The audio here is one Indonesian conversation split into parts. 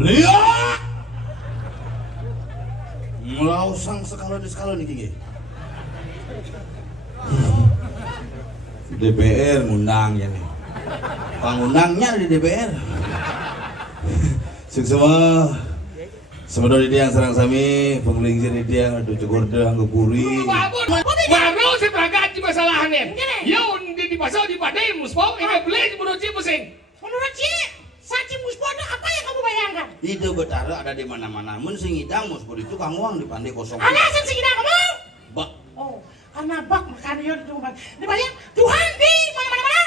Lihat melausang sekala nih gini. DPR ngundang ya nih. Pangundangnya di DPR. Semua sebenarnya dia yang serang sami, penglingsir dia yang tujuh gorde anggo puri. Baru saya berangkat di masalahannya. Ya di pasal di padai muspo, ini beli menurut Ci pusing. Menurut Ci, saci muspo apa yang kamu bayangkan? Itu betara ada di mana-mana. Men sing idang muspo itu kang uang di pandai kosong. Alasan sing idang kamu? Bak. Oh, karena bak makanya di rumah. Di bayang Tuhan di mana-mana.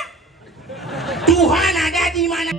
Tuhan ada di mana?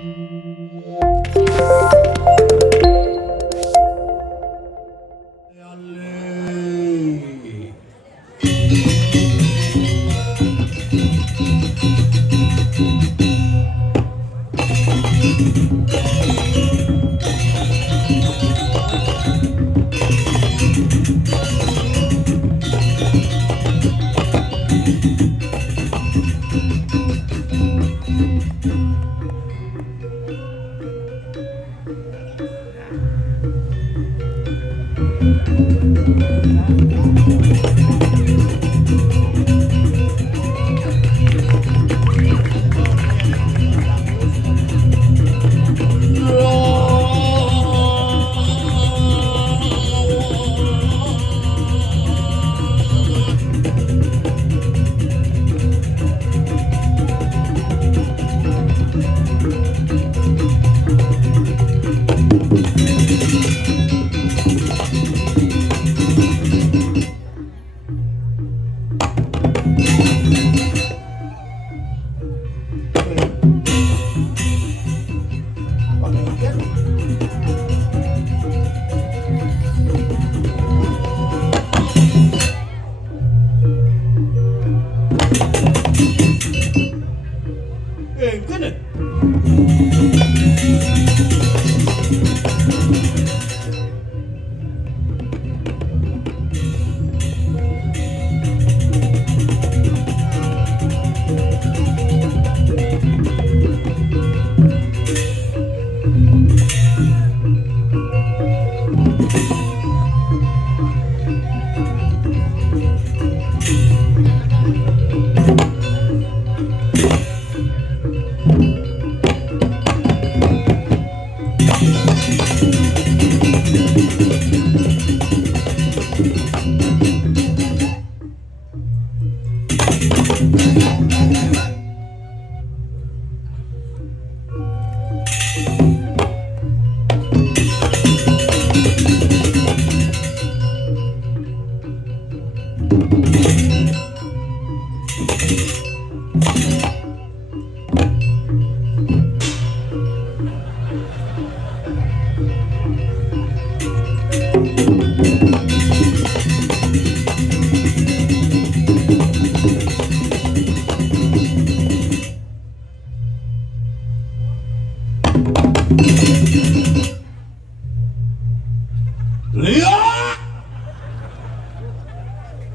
Lihat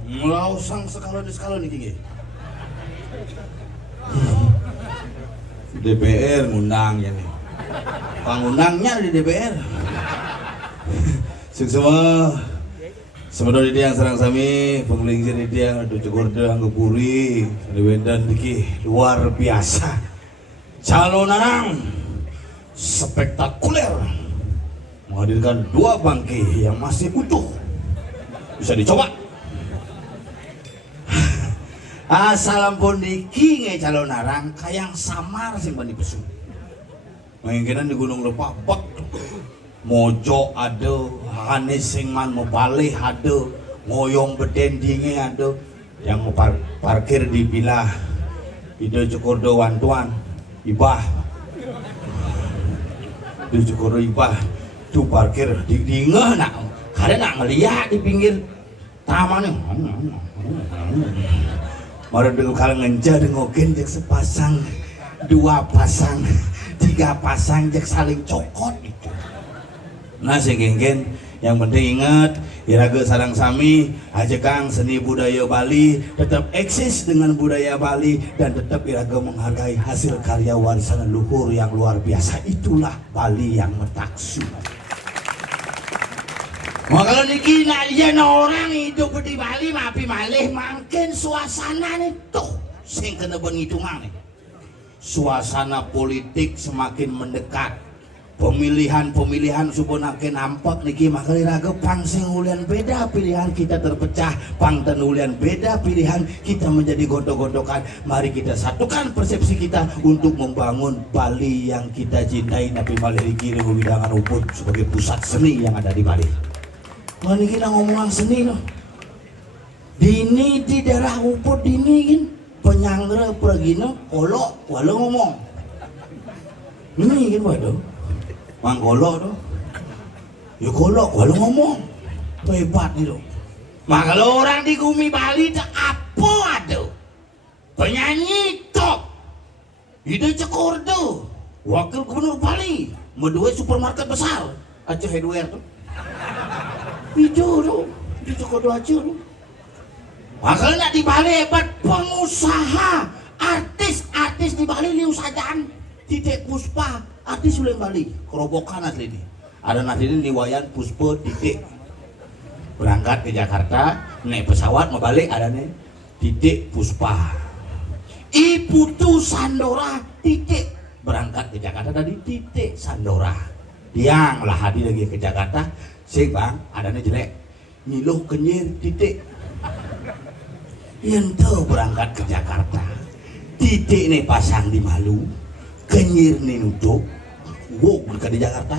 melausang sekala nih gini. DPR ngundang ya nih. Pangundangnya di DPR. Semua sebenarnya dia yang serang sami, penglingsir dia yang tujuh gorde anggo puri. Diwendan iki luar biasa. Calon narang spektakuler. Menghadirkan dua bangkai yang masih utuh, bisa dicoba. Asalampun diki nge calon narang kayang samar sing bani pesu. Menginginan di Gunung Lepabak, mojo ada, hanis sing man mau balih ada, ngoyong bedendinge ada, yang mau parkir di bilah, ide cukur doan tuan, ibah, ide cukur ibah. Tuh parkir di dingeh nak, karena nak ngeliat di pinggir taman nih. Mari dulu kalau ngenja dengokin jek sepasang, dua pasang, tiga pasang jek saling cokot itu. Nah sehingga yang penting ingat Iraga sareng sami ajekang seni budaya Bali tetap eksis dengan budaya Bali dan tetap iraga menghargai hasil karya warisan leluhur yang luar biasa. Itulah Bali yang metaksu. Mau kalau niki nak yen orang hidup di Bali mapi malih makin suasana nih tuh sing kena penghitungan nih. Suasana politik semakin mendekat. Pemilihan supaya nampak niki makanya raga pang sing ulian beda pilihan kita terpecah, pang dan ulian beda pilihan kita menjadi gondok-gondokan. Mari kita satukan persepsi kita untuk membangun Bali yang kita cintai. Nabi Malih Kiri Widangan Ubud sebagai pusat seni yang ada di Bali. Wah niki ngomongan seni loh. Dini di daerah Ubud dini kan penyanggra pergina kolok walau ngomong. Ini kan waduh. Mang golok tuh, ya golok, walau ngomong, hebat nih tuh. Mak kalau orang di Gumi Bali tak apa ada, penyanyi top, ide cekur tuh, wakil gubernur Bali, medua supermarket besar, Aceh Hardware tuh, itu tuh, di cekur tuh Aceh tuh. Mak kalau nak di Bali hebat, pengusaha, artis di Bali liu sajaan. Titik Puspa, artis Suling Bali, kerobokan asli ini. Ada nasi ini Wayan Puspa Titik. Berangkat ke Jakarta, naik pesawat mau balik ada nih Titik Puspa. Iputu Sandora Titik. Berangkat ke Jakarta tadi Titik Sandora. Yang lah hadir lagi ke Jakarta, sih bang, ada nih jelek. Niluh kenyir Titik. Yang tuh berangkat ke Jakarta, Titik nih pasang di Malu. Kenyir nih nutup, wow berkat di Jakarta.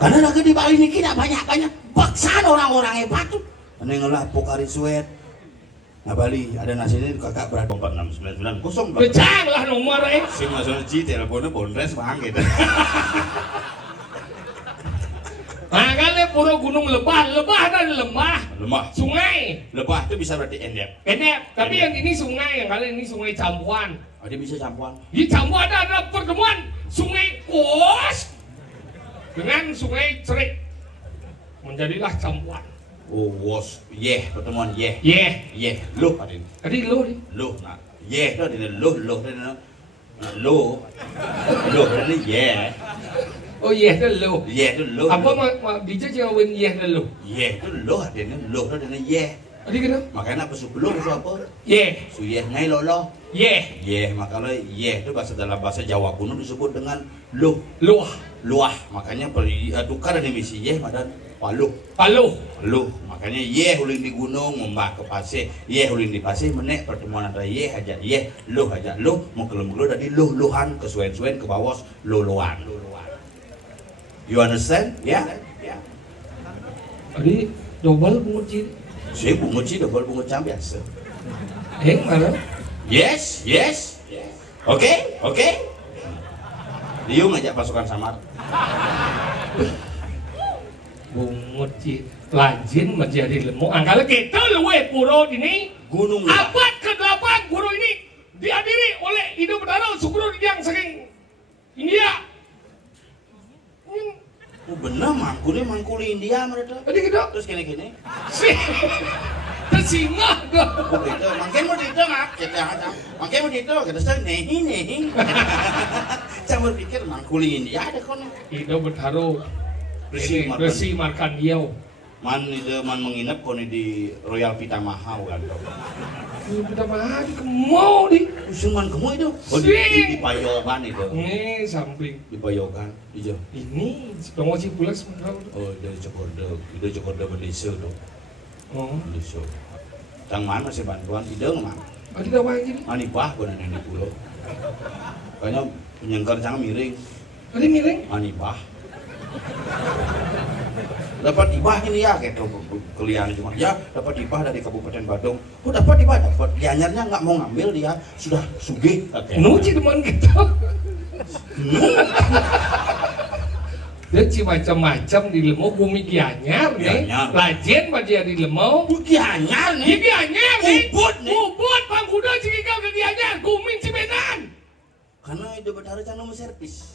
Karena lagi di Bali ini tidak banyak paksaan orang-orang hebat tuh. Nengolah Pokari Sweat. Nah Bali ada nasi ini kakak berat 4699 Pecah lah nomor Si masuk Ci teleponnya bondres bang gitu. Makanya pura gunung lebah dan lemah. Sungai. Lebah itu bisa berarti endep. Tapi yang ini sungai, yang kali ini sungai Campuan. Oh dia bisa campuan. Di Campuan ada pertemuan sungai Kos dengan sungai Cerik. Menjadilah Campuan. Oh was, pertemuan Yeh. Loh ada ini. Tadi lo nih. Loh, nah, itu ada loh ini Oh itu lo. itu loh. Apa bisa jawabin dan lo? Itu loh ada ini Tadi kenapa? Makanya apa suku apa? Su ngai lolo. Makanya itu dalam bahasa Jawa kuno disebut dengan luah. Makanya tukar ada misi madan paluh. Makanya ulin di gunung membah ke pasir. Ulin di pasir menek pertemuan antara hajat luh mau kelem-kelem dari luhan ke suen-suen ke bawah luluan. You understand? Ya. Tadi double penguci. Saya bunguci double bungut cam biasa. Mana? Yes. Oke. Dia ngajak pasukan samar. Bunguci lajin menjadi lemuk. Angkala kita luwe puro ini Gunung abad ke-8 puro ini dihadiri oleh Indo Bedana Sugro yang saking India. Oh bener mangkuli India mereka. Tadi kita Terus gini. tersinggah dah. Oh gitu. Mungkin mau dito nggak? Mungkin mau dito. Kita sedang nehi. Campur pikir mangkuli India ada kono. Indo bertaruh resi makan dia. Man menginap kono di Royal Pitamaha kan. Kita mah mau di Usungan kamu itu. Oh di Payogan itu. Samping Di Payogan hijau. ini promosi pulas menau. Oh dari Cokorda berdesa tuh. Oh, Berdesa. Tang mana sih bantuan ide nggak? ada dawa gini. Manibah benar di pulau. Kayaknya penyengkar jangan miring. Tadi miring. Manibah. Dapat ibah ini ya kayak kelian cuma ya dapat ibah dari Kabupaten Badung. Oh dapat gianyarnya nggak mau ngambil dia sudah sugih. Nuci teman kita. Dia macam-macam di lemau bumi gianyar nih. Lajen baca di lemau. Gianyar nih. Gianyar nih. Ubud nih. Ubud pangkuda cikikal ke gianyar. Guming Cimedan. Karena itu betara can mau servis.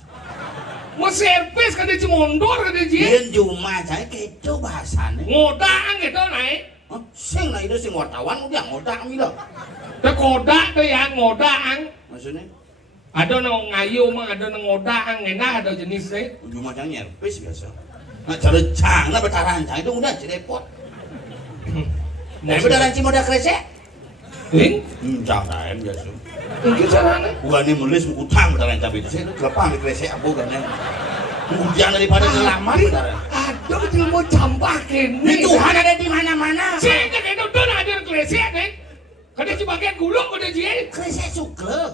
Mau servis kan dia cemondor kan dia ji. Yen cuma saya keco bahasane. Ngodang gitu naik. Hah? Sing lah itu sing wartawan udah ngodak mila. Teu kodak tuh ya ngodang. Maksudnya Ada nang ngayu mah ada nang ngodang enak ada jenisnya. cuma can nyervis biasa. Nah cara cang nah betaran cang itu udah repot. Nah betaran cing udah kresek. Hing? Cang lain biasa. Mungkin caranya. Bukan ini menulis utang betaran cang itu saya itu kelepang di kresek abu kan. Hujan daripada ngelaman betaran. Aduh dia mau campakin nih. Tuhan ada di mana-mana. Sehingga itu tuh ada kelesian nih. Kada cuma bagian gulung kada ji. Kresek sukle.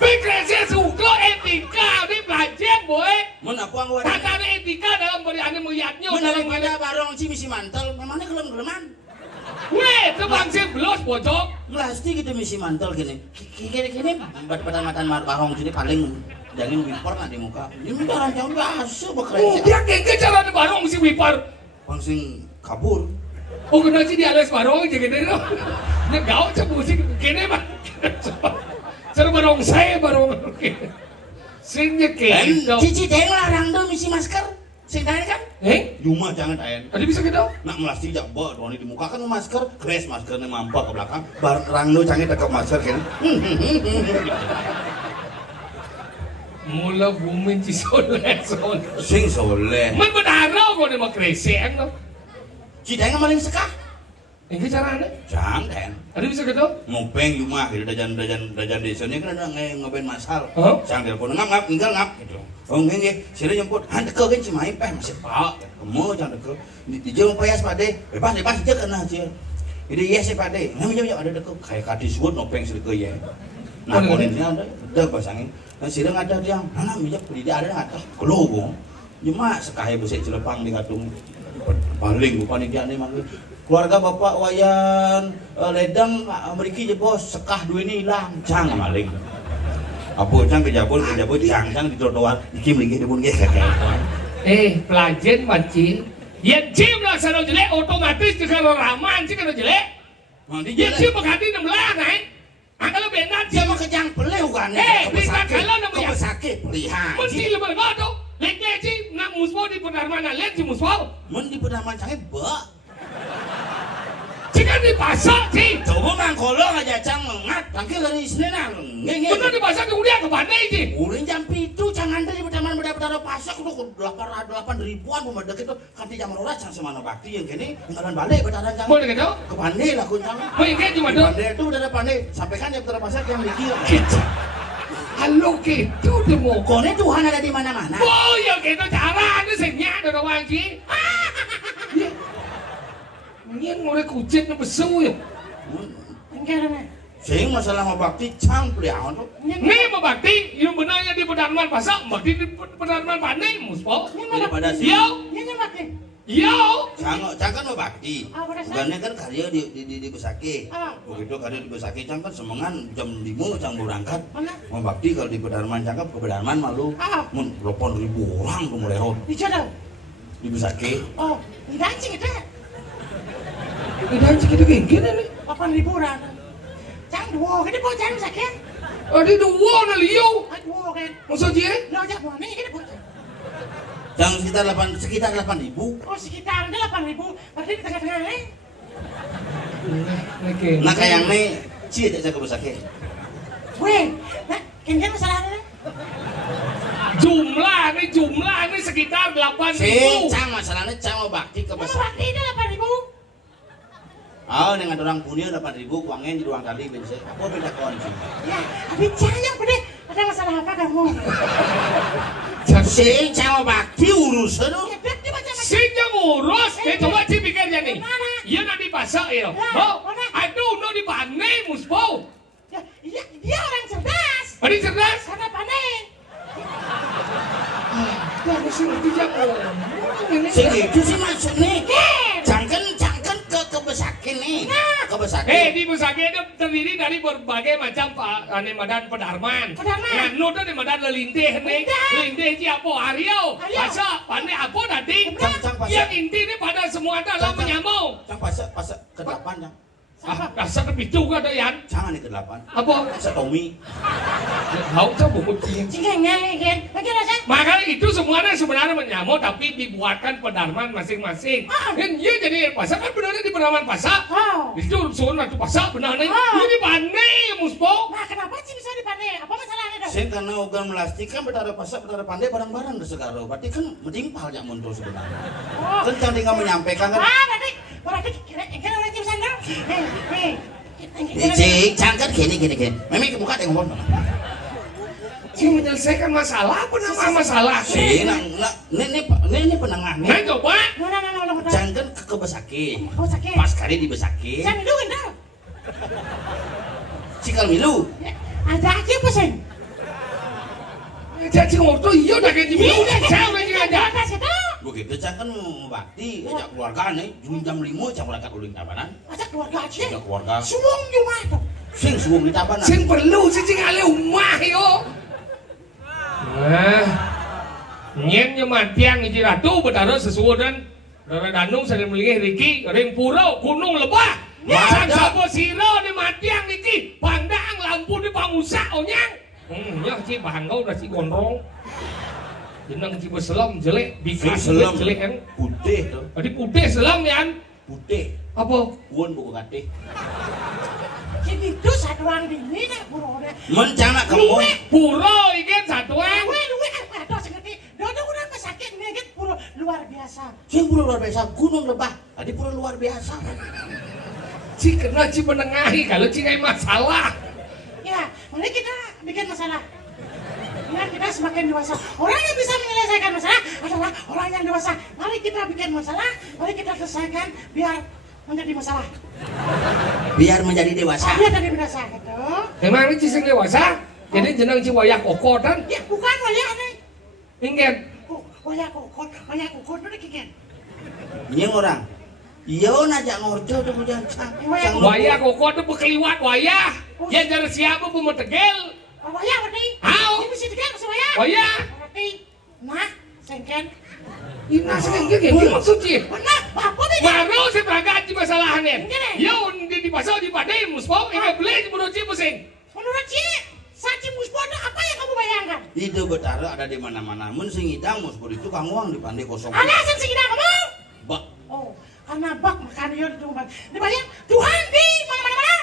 Bekerja suka etika ini belajar boy. Mun aku ang Tak ada etika dalam beriane melihatnya. Mun dalam ada barong si misi mantel, memangnya gelem-geleman. Weh, itu bangsa belos bocok. Pasti gitu misi mantel gini. Gini pada matan barong sini paling jangan wipor nggak di muka. Ini barang jauh biasa Oh, bekerja. dia keke cara di barong si wipar. Langsung kabur. Oh, kena sih di alas barong aja gini loh. Dia gaul cepu sih gini mah. Cara barong saya barong. Singnya keke. Cici teh larang tuh misi masker. Sing tadi kan? Cuma jangan tayan. Tadi bisa gitu? Nak melasti jak bawa doni di muka kan masker, kres maskernya mampak ke belakang. Barang tuh canggih dekat masker kan. Mula bumi ci soleh. Sing soleh. Man berdarah kok dia mau kresek loh. Cideng maling sekah. Ini caranya? Jangan. Tadi bisa gitu? Ngopeng rumah gitu dajan desanya kan ada ngoben masal. Oh? Sang telepon ngap tinggal ngap gitu. Oh nggih sira jemput han teko kan Cimahi peh masih pak. Kemo jangan teko. Di jeung payas pade. Bebas je kana cie. Jadi iya sih pade. Ngam ada teko kayak kadis wut ngopeng sira ke ye. Nah konennya ada pasangin. Nah sira ngada dia. Nah mijak di ada ngata. Kelogo. Cuma sekahe besek Cilepang di katung. Paling panitia mah keluarga bapak wayan ledang meriki je bos sekah dua ini hilang cang maling apo cang kejabul cang di trotoar dikim lagi dibun ge kakek pelajen mancing yang cium laksana jelek otomatis juga raman sih kalau jelek yang cium berganti 6 lah kan kalau benar dia mau kejang pelih kan kebesake pelihan mesti lebih gaduh leknya sih nak musbau di pedarmana lek si musbau mun di pedarman cange bak jika di pasar sih coba mangkolong aja cang mengat tangkil dari Senin ngenge bener di pasar kemudian ke Bandai sih ulin jam itu cang anda di pedarman beda-beda pasar kudu 8 ribuan pemadek itu kanti jam rolas cang semana bakti yang kini ngaran balik pedaran cang boleh gitu ke Bandai lah kun cang oh yang kayak gimana Bandai itu udah ada Bandai sampaikan ya pedaran pasar yang dikir halo gitu demo kone Tuhan ada di mana-mana oh ya gitu cara itu senyap ada orang sih Nyen ngore kucing na besu ya. Enggak. Sing masalah mau bakti cang peliahan tuh. Nih mau bakti, yung benarnya di Pedarman Pasok, bakti di Pedarman Pandai, muspo. Daripada sih. Ini bakti. Yo. Cang kan mau bakti. Bukannya kan karya di Besaki. Begitu karya di Besaki cang kan semangan jam 5 cang berangkat. Mau bakti kalau di Pedarman cang ke Pedarman malu. Mun 8.000 orang tuh mulai rot. Di mana? Di Besaki. Oh, di dancing itu. Dan segitu gini nih. 8.000 orang. Jangan dua, kita bawa jangan sakit. Ada dua na liyo. Dua kan. Maksud dia? Lo ajak mana kita bawa. Cang sekitar 8.000. Oh sekitar 8.000. Berarti di tengah-tengah Nah kayak nih, cie aja ke Besaki. Weh, nah, kayaknya masalahnya. Jumlah nih sekitar 8.000. Sing cang masalahnya cang mau bakti ke Besaki. Bakti itu 8.000. Oh, dengan orang punya 8.000 uangnya di ruang tadi bensin. Apa beda kunci? Ya, tapi jangan bede. Ada masalah apa kamu? Sing mau bakti urusan tuh. Ya, berarti macam-macam. Singnya ngurus, coba sih pikirnya nih. Iya nanti pasok ya. Oh, aduh, no di Pandai, muspo. Ya, dia orang cerdas. Ada cerdas? Karena pandai. Tapi sih tidak Sing itu sih maksudnya. Cangken ke Besaki nih. Ke Besaki. Di Besaki itu terdiri dari berbagai macam medan pedarman. Pedarman. Nah, di medan lelintih nih. Lelintih si apa? Haryau. Masa pandai apa tadi? Yang inti ini pada semua adalah menyambung. Cang pas ke 8 cang. dasar kepicu gak ada yan. Jangan nih ke-8. Apa? Satomi. Tahu saya buku cing. Cingengnya kan. Bagaimana sih? Makanya itu semuanya sebenarnya menyamuk tapi dibuatkan pedarman masing-masing. Dan iya jadi pasar kan benarnya di pedarman pasar. Oh. Itu suruh nanti pasar benarnya. Ini dipandai muspo. Nah, kenapa sih bisa dipandai? Apa masalahnya dong? Sing karena ugan melastik kan betara pasar betara pandai barang-barang di segaro. Berarti kan metimpal yang muncul sebenarnya. Oh. Kan cantik kamu menyampaikan kan. Berarti kira orang Cim Sandro. Cik, jangan gini. Memi kebuka deh ngomong. Cing menyelesaikan masalah apa nama masalah? Si, ini penengah nih. Nah coba. Jangan kebesaki. Kau sakit. Pas kali dibesaki. Saya miluin dong. Cikal milu. Ada aja pesen. Jadi ngobrol iya udah kayak gini. Udah saya udah juga aja. Ada sih dong. Begitu jangan bakti, ajak keluarga nih. Jam 5 jangan berangkat uling tabanan. Ada keluarga aja. Ajak keluarga. Suwung cuma tuh. Sing suwung di tabanan. Sing perlu sih cing ale umah yo. Nyen nyematiang iji ratu betara sesuai dan Rara Danung sedang melingih Riki ring pura gunung lebah. Sang sabo siro di matiang iki pandang lampu di pangusak onyang. Ya si bangau udah si gondrong. Jeneng si beselam jelek bikas selam jelek kan. putih tuh. Tadi putih selam ya. Putih. Apa? Kuon buku katih. Jadi itu satu orang dini nak buruh deh. Mencana kamu. Pura iki satuan. Luwe ada seperti dodo udah pesakit ngegit buruh luar biasa. Sing pura luar biasa gunung lebah. Tadi pura luar biasa. Si kena si menengahi kalau si ngai masalah. Ya, mari kita bikin masalah. Biar kita semakin dewasa. Orang yang bisa menyelesaikan masalah adalah orang yang dewasa. Mari kita bikin masalah, mari kita selesaikan biar menjadi masalah. Biar menjadi dewasa. Biar jadi dewasa gitu. Emang ini sing dewasa? Jadi jeneng si wayak koko dan Ya bukan wayah nih. ingin Wayah kokot itu kiken. Ini orang. Iya najak ngorjo tuh punya cang. wayak koko itu bekeliwat wayah. Ya dari siapa pun tegel. Wayah berarti. Hau. Ini mesti dikan masih wayah. Wayah. Berarti, nah, sengken. Ini sing gini maksud sih. Benar, apa nih? Baru si perangkat di masalahannya. Gini. Ya di pasal di padai muspo ini beli menurut si pusing. Menurut Cik, Saci Musbono apa yang kamu bayangkan? Itu betara ada di mana-mana. Mun sing idang mus itu kang uang di pandai kosong. Alasan segini kamu? Bak. Oh, karena bak makan yun di rumah. Dibayang, Tuhan di mana-mana.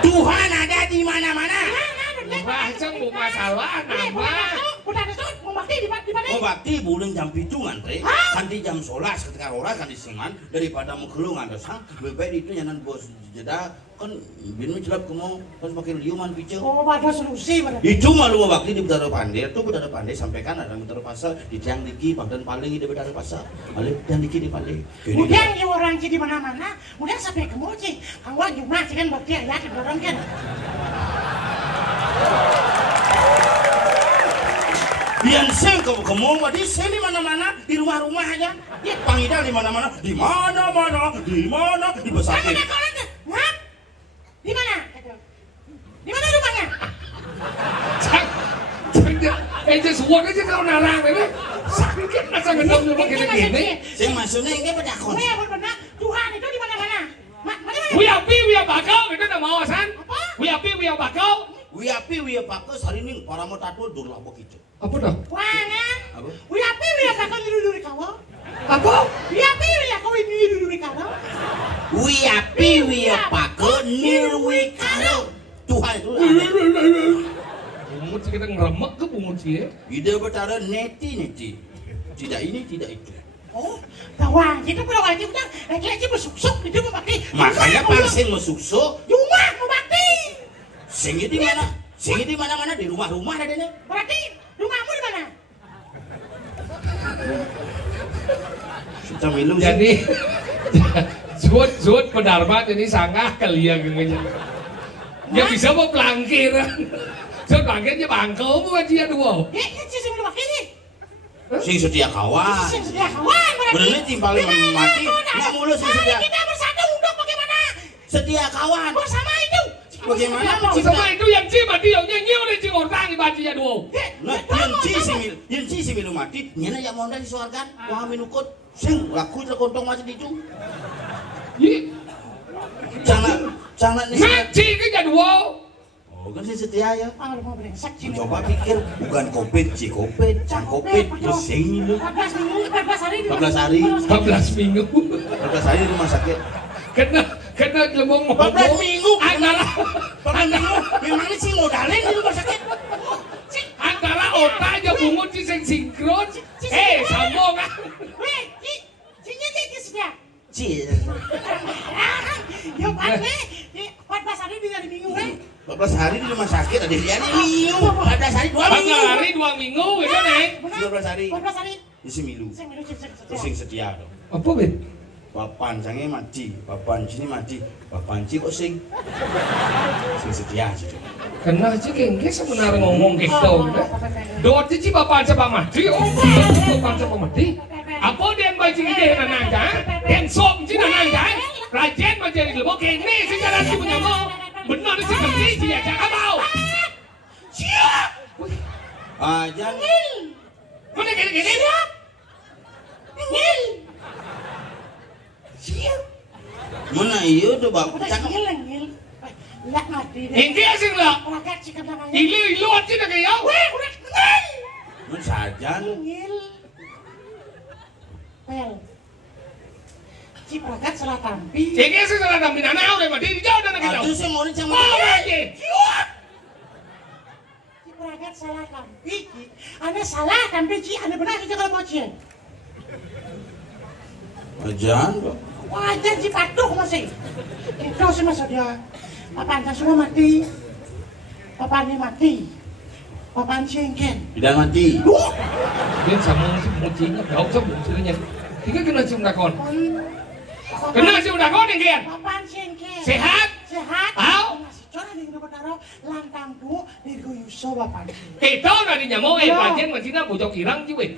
Tuhan ada di mana-mana. Bahasa mau masalah nama. Udah ada tuh, mau bakti di mana? Oh bakti bulan jam 7 ngantri. Hah? Kanti jam 11 ketika orang kan disengan daripada mengkelungan dosang. Lebih itu nyanan bos jeda kan binu celap kemo pas makin liuman pice. Oh, ada solusi berarti. Itu malu bakti di Betara Pandai itu Betara Pandai sampaikan ada Betara Pasar di tiang diki dan paling di Betara Pasar. Paling tiang diki di paling. Kemudian yang orang Cik di mana-mana, kemudian sampai ke Moci. Kang Wan cuma Cik kan bakti ya ke orang kan. Biar seng kemo di sini mana-mana di rumah-rumah aja. Dia pangidal di mana-mana, di mana di besakin. Kamu dah orang ngap? Di mana? Di mana rumahnya? Itu semua aja kau narang ini. Sakit masa gendam juga gini-gini. Sing maksudnya ini pada kon. Ya benar, Tuhan itu di mana-mana. Mana? Wia bakau itu nama awasan. Apa? Wia bakau. Wia pakus hari ini para mau tato dur lah begitu. Apa dah? Wangan. Apa? Wia bakal dulu kamu. Apa? Wia kau ini dulu kamu. Wia pakus nirwi karo. Tuhan itu ada. Bungut sih kita ngeremek ke bungut sih ya. Ide betara neti. Tidak ini, tidak itu. Oh, tawang kita pura wajib udah lagi bersuk-suk itu mau bakti. Makanya pangsin mesukso. Cuma mau bakti. Sing di mana? Sing di mana-mana di rumah-rumah ada nih. Berarti rumahmu di mana? Kita milu Jadi Zut pedarma jadi sanggah kali ya gengnya. Dia bisa mau pelangkiran. Zut pelangkirnya bangkel buat dia dua. Cik sih bakti nih. sing setia kawan. Sing setia kawan berarti. Bener timpalin mati. Nggak mulus sing setia. Kita bersatu untuk bagaimana? Setia kawan. Bersama itu. Bagaimana Sama itu yang cima dia nyanyi oleh cing orang di bajinya dua. Nah, yang ci milu mati, nyana yang mau dari suargan, wah minukut, sing laku itu kontong masih itu. Ih, Jangan nih. Maci ini jadi wow. Oh kan si setia ya. Ah, lu mau brengsek sih. Coba pikir bukan covid, ci covid, cang covid, pusing lu. 14 minggu, 14 hari. 14 hari. 14 minggu. 14 hari di rumah sakit. Kena ngomong 14 minggu. Antara Gimana sih modalin di rumah sakit? antara otak aja bungut sih sing sinkron. Sambung ah. Weh, ci sudah. Ci. Yo pane, 14 hari di hari Minggu weh. 14 hari di rumah sakit ada dia nih minggu. 14 hari 2 minggu. 14 hari 2 minggu gitu nih. 12 hari. 14 hari. Isi milu. Sing milu cip Sing setia dong. Apa bet? Papan sange mati, papan sini mati, papan ci kok sing setia sih. Kena aja kengke sebenarnya ngomong gitu. Dot cici bapak coba mati, bapak coba mati. Apa dia yang baca ide nanangga? Yang som ci nanangga? Rajen menjadi lebok kene sejarah si punya mau. Benar sih ngerti dia jangan mau. Siap. Jangan. Mana gini? Ngil. Siap. Mana iya tuh bapak Udah cakep. ngil. Lah mati deh. Engke sih lah. Rakat sih kata kaya. Ilu aja dah kayak. Weh, udah ngil. Mun sajan. Ngil. Well. Si Pragat salah tampi. Engke sih salah tampil anak udah mati di jauh dan kita. Aduh sih mau cang. Mau aja. Si Pragat salah tampi. Ane salah tampi ci, ane benar kita kalau mau cien. Jangan kok. Wajar si patuh masih. Itu sih mas dia. Papan semua mati. Papannya mati. Papan cengken. Tidak mati. Dia sama si mucinya, gak usah mucinya. Tiga kena cium dakon. Kena cium dakon yang kian. Papan cengken. Sehat? Sehat. Au. Masih cora nih dapat taruh lantang tu di guyuso papan. Itu dari nyamuk, pajen macina bocok irang juga.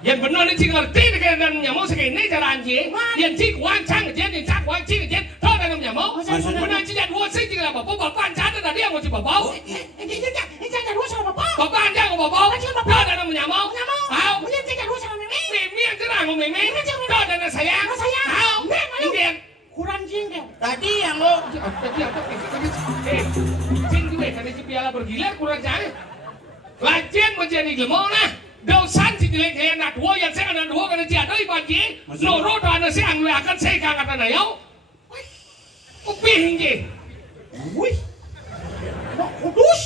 Yang benar ni cik ngerti ni kaya dan nyamuk segini cara anjing. Yang cik wancang jen, yang cak wancing jen. Tahu dalam nyamuk. Benar cik yang dua sih cik lah bapak. Bapak anjang tadi yang macam bapak. Ini jangan dua sama bapak. Bapak anjang bapak. Tahu dalam nyamuk. Tahu. Ini jangan dua sama mimi. Mimi yang cerah ngomong mimi. Tahu dalam sayang. Tahu. Ini kurang jengkel. Tadi yang lo. Tadi apa? Cing juga kan si piala bergilir kurang jauh. Lajen menjadi gemuk nah. Dosan si jelek kayak anak dua yang saya anak dua karena tiada ibadi. Noro doa nasi anglu akan saya kangkat anak yau. Upih je. Wih. Kudus.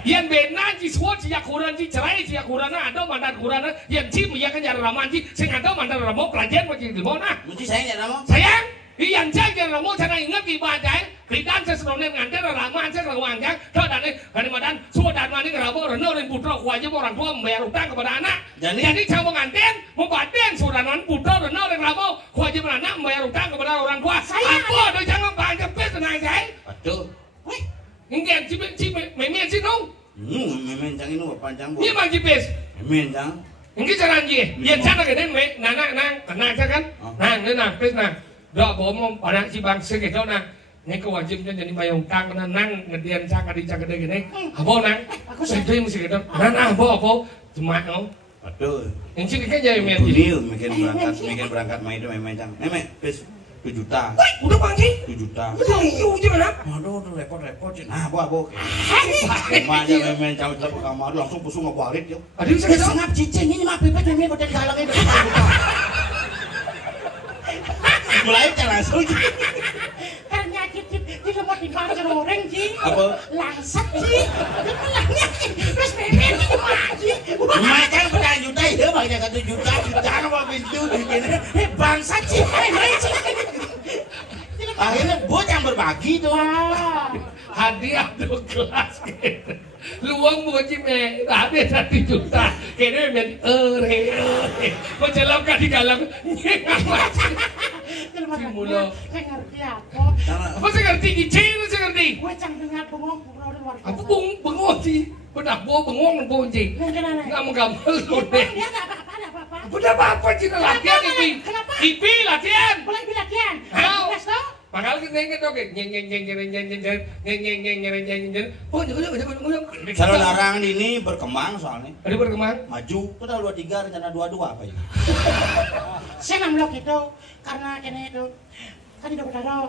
Yang benar si suat si yakuran si cerai si yakuran ada mandat kuran yang cim yang kan jalan raman si saya ada mandat ramok pelajar menjadi gemuk nah. Mesti sayang ya nama. Sayang. Yang jaga ramu cara ingat ibadah, kritan seseorang nganter raman sekeluarga, kau dan kalimantan sudah mani kerabu renor putra wajib orang tua membayar utang kepada anak. Jadi campur nganten, membaden sudah non putra renor kerabu wajib anak membayar utang kepada orang tua. Apa ada jangan banyak pes tenang saya. Aduh. Wih, ingin cip memen sih dong. Memen cang ini panjang bu. Ini bang cipes. Memen cang. Ingin cara anjing, yang cara gede me, nang kena kan, nang pes nang. Dak bomo pada si bangsa gitu nang. Ini kewajibnya jadi bayar utang nang ngedian cakar di cakar gini. Apa nang? Saya itu mesti gitu. Nang apa? Cuma no. Aduh. Yang sih kan jadi main Ini mikir berangkat main itu memen cang. Memen pes 7 juta. Wih, udah bang sih? 7 juta. Udah iyo gimana? Aduh, repot sih. Nah, bu. Kemana memen cang ke kamar langsung busuk ngebarit yo. Aduh saya tahu. Sengap cicing ini mah pipet ini udah dihalangin. Mulai kan langsung. Karena cicip di lemot di pasar orang sih. Apa? Langsat sih. Kepalanya terus memen lagi. Macam petang juta ya banyak 1 juta apa pintu gini. Bangsat sih. Akhirnya bos yang berbagi tuh. Hadiah 2 kelas gitu. Luang boji me, hadiah 1 juta. Kayaknya men menjelamkan di dalam nyengat. Simulo. Saya ngerti apa. Apa saya ngerti gicing, saya ngerti. Gue cang dengar bengong luar biasa. Apa bengong sih? Benak bengong sih. Nggak mau gambar lu deh. Dia nggak apa-apa. Udah apa sih latihan Ipi? Kenapa? Ipi latihan. Boleh latihan. Hao. Kelas toh? Makanya kita ingat oke. Kalau larangan ini berkembang soalnya. Ada berkembang. Maju, itu tahu 23 rencana 22 apa ini? Saya ngambil itu karena kena itu Kan tidak berdarah.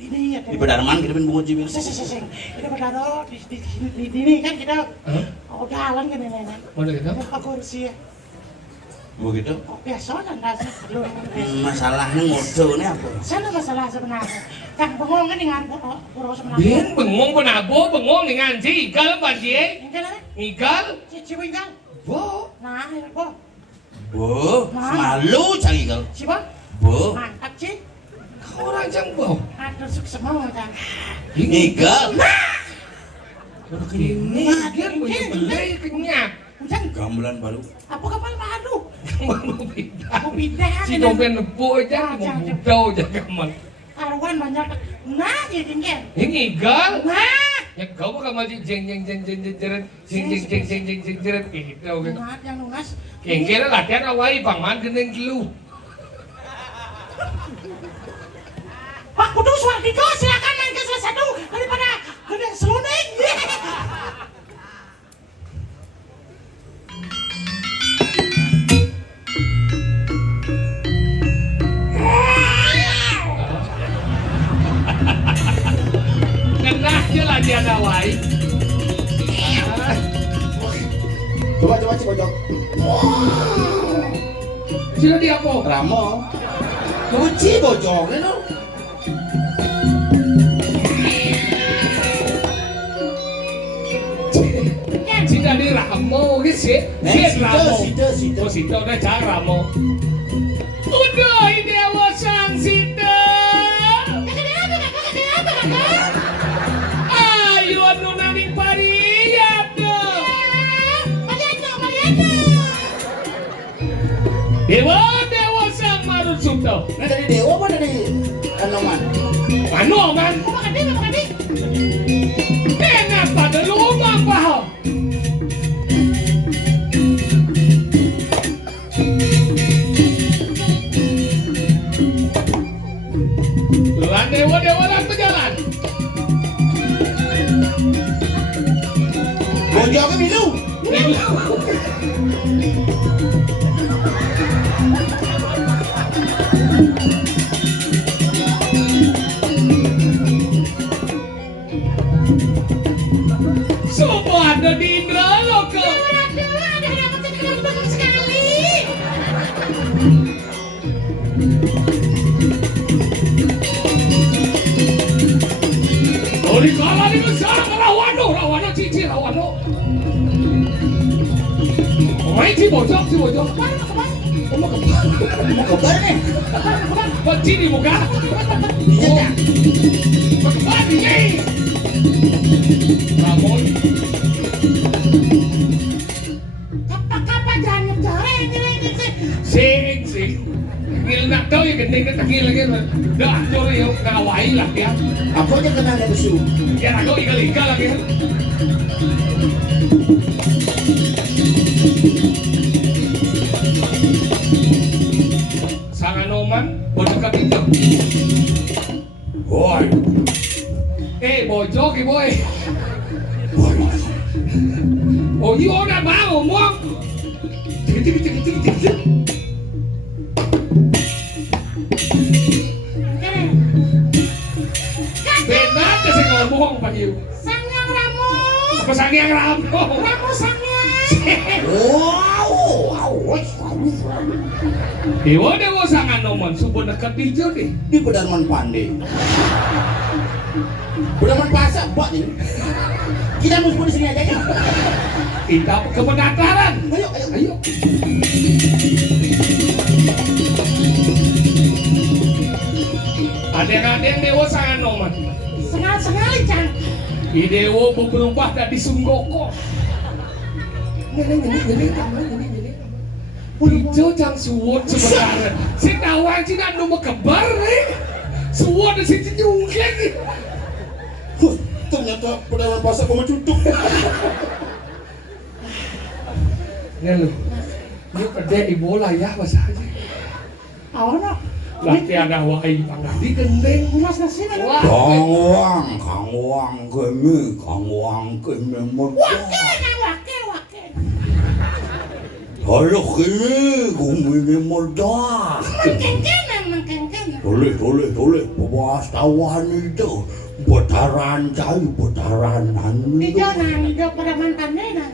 Ini ya. Di Pedarman kita main bunga cibir. Seseng. Tidak berdarah di sini kan kita. Oh jalan kan ini. Mana kita? Apa kursi ya? Begitu. Oh biasa kan rasanya belum. Masalahnya ngodo ini apa? Sana masalah sebenarnya. Kang bengong kan dengan puro sebenarnya. Bin bengong penabo bengong dengan si igal banjie. Inggal apa? Igal. Cibo inggal. Bo. Nah, bo. Bu, malu cari kal. Cibo. Bu, Mantap sih. Kau orang jang bo. Aduh suk semua kan. igal. Ini dia punya belai kenyap. Hujan Gamelan baru. apa kapal baru? Mau pindah. Mau pindah. Si dompet nepo aja mau budau jaga man. Karuan banyak. Nah, jadi tinggal. Ini igal. Nah, Ya kau bakal maju jeng jeret jeret gitu kan. lunas yang lunas. Yang kira latihan awai bang geneng kilu. Pak Kudu Suardiko silakan main ke salah satu daripada gede seluning. Kenah je latihan awai. Coba si bojok. Sudah dia apa? Ramo. Kunci bojok itu. Sudah di Ramo gitu sih. Ramo. Sida. Oh Sita udah cara Ramo. Udah Dewa Sang Sita. Ayo anu nani pariat deh. Dewa Sang Marusubto. Nah dari Dewa apa dari Kanoman? Anu man. Enak pada lumang paham. Tuhan dewa lan berjalan. Bojoknya bilu. Semua ada di Indraloka. Oh di kala di besar Rawano cici Rawano. Main si bojok. Mau kebar nih. Benci di muka. Iya tak? Benci. Ramon. Kapan jangan ngejar ini Sing. Ngil nak tahu ya gendeng nak ngil lagi. Dah curi yuk ngawai lah ya. Aku aja kenal dari su. Ya aku igal lagi. Sangat noman, bodoh itu. Boy. Bojok boy. Oh iya udah mau ngomong. Cik. Benar ke saya ngomong Pak Yu. Sangyang Ramo. Apa Sangyang Ramo? Ramo Sangyang. Dewa sangat noman subur dekat hijau deh. Di Pedarman Pandai. Pedarman Pasar, Pak nih. Kita harus di sini aja ya. Kita ke pendaftaran. Ayo. Adeng Dewa sangat noman. Sekali Cang. Di Dewa berubah dari Sunggoko. Ini. Hijau jang suwon sebenarnya. Si tawang si nandu kebar nih. Suwon di sini nyungkeng. Ternyata Pedarman Pasar kau mencuntuk. Ini lu. Ini pada bola ya bahasa aja. Awalnya. Latihan awai pangadi gendeng. Mas nasi kan. Kang Wang kemi Wake. Halo kini gumi modal. Mengkengken. Toleh, wartawan itu putaran jauh, putaran Ijo nang, ijo pada mantannya nang.